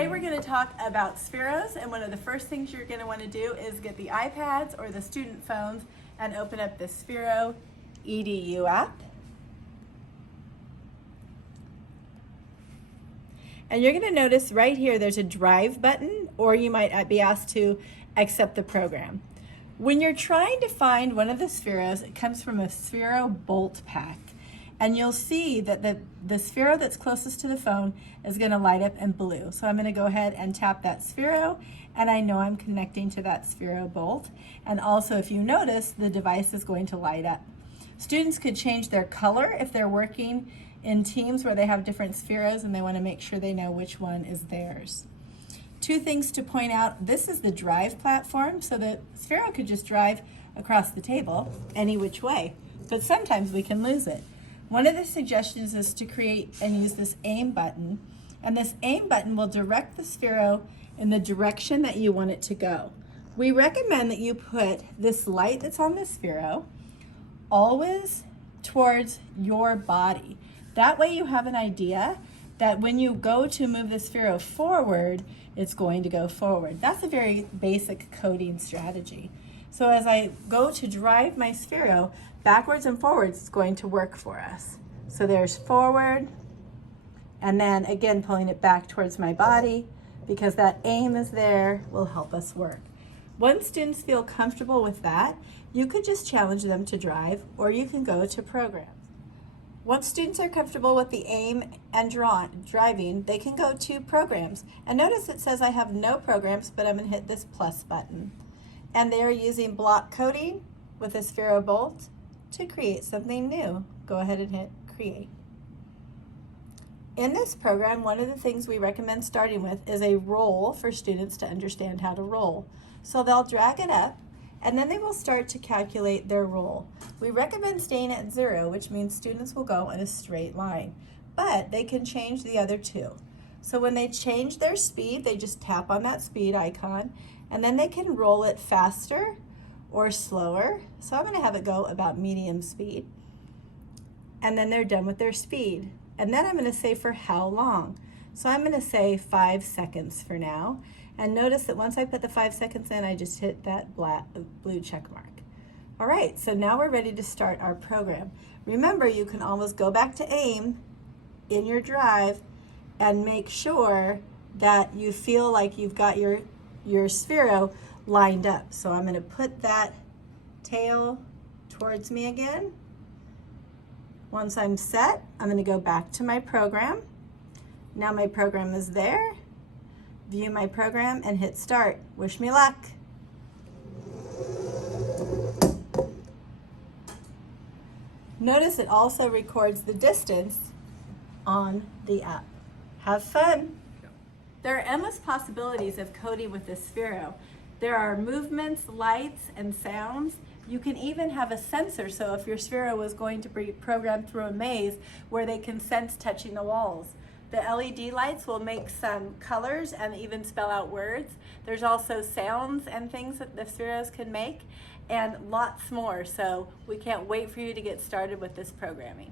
Today we're going to talk about Spheros, and one of the first things you're going to want to do is get the iPads or the student phones and open up the Sphero EDU app. And you're going to notice right here there's a drive button, or you might be asked to accept the program. When you're trying to find one of the Spheros, it comes from a Sphero Bolt pack. And you'll see that the Sphero that's closest to the phone is going to light up in blue. So I'm going to go ahead and tap that Sphero, and I know I'm connecting to that Sphero Bolt. And also, if you notice, the device is going to light up. Students could change their color if they're working in teams where they have different Spheros and they want to make sure they know which one is theirs. Two things to point out: this is the drive platform, so the Sphero could just drive across the table any which way, but sometimes we can lose it. One of the suggestions is to create and use this aim button, and this aim button will direct the Sphero in the direction that you want it to go. We recommend that you put this light that's on the Sphero always towards your body. That way you have an idea that when you go to move the Sphero forward, it's going to go forward. That's a very basic coding strategy. So as I go to drive my Sphero, backwards and forwards is going to work for us. So there's forward, and then again pulling it back towards my body, because that aim is there, will help us work. Once students feel comfortable with that, you could just challenge them to drive, or you can go to programs. Once students are comfortable with the aim and driving, they can go to programs. And notice it says I have no programs, but I'm going to hit this plus button. And they are using block coding with a Sphero Bolt to create something new. Go ahead and hit create. In this program, one of the things we recommend starting with is a role for students to understand how to roll. So they'll drag it up, and then they will start to calculate their roll. We recommend staying at 0, which means students will go in a straight line, but they can change the other two. So when they change their speed, they just tap on that speed icon, and then they can roll it faster or slower. So I'm going to have it go about medium speed, and then they're done with their speed. And then I'm going to say for how long. So I'm going to say 5 seconds for now. And notice that once I put the 5 seconds in, I just hit that blue check mark. All right, so now we're ready to start our program. Remember, you can always go back to aim in your drive and make sure that you feel like you've got your Sphero lined up. So I'm going to put that tail towards me again. Once I'm set, I'm going to go back to my program. Now my program is there. View my program and hit start. Wish me luck. Notice it also records the distance on the app. Have fun. There are endless possibilities of coding with the Sphero. There are movements, lights, and sounds. You can even have a sensor, so if your Sphero was going to be programmed through a maze where they can sense touching the walls. The LED lights will make some colors and even spell out words. There's also sounds and things that the Spheros can make, and lots more. So we can't wait for you to get started with this programming.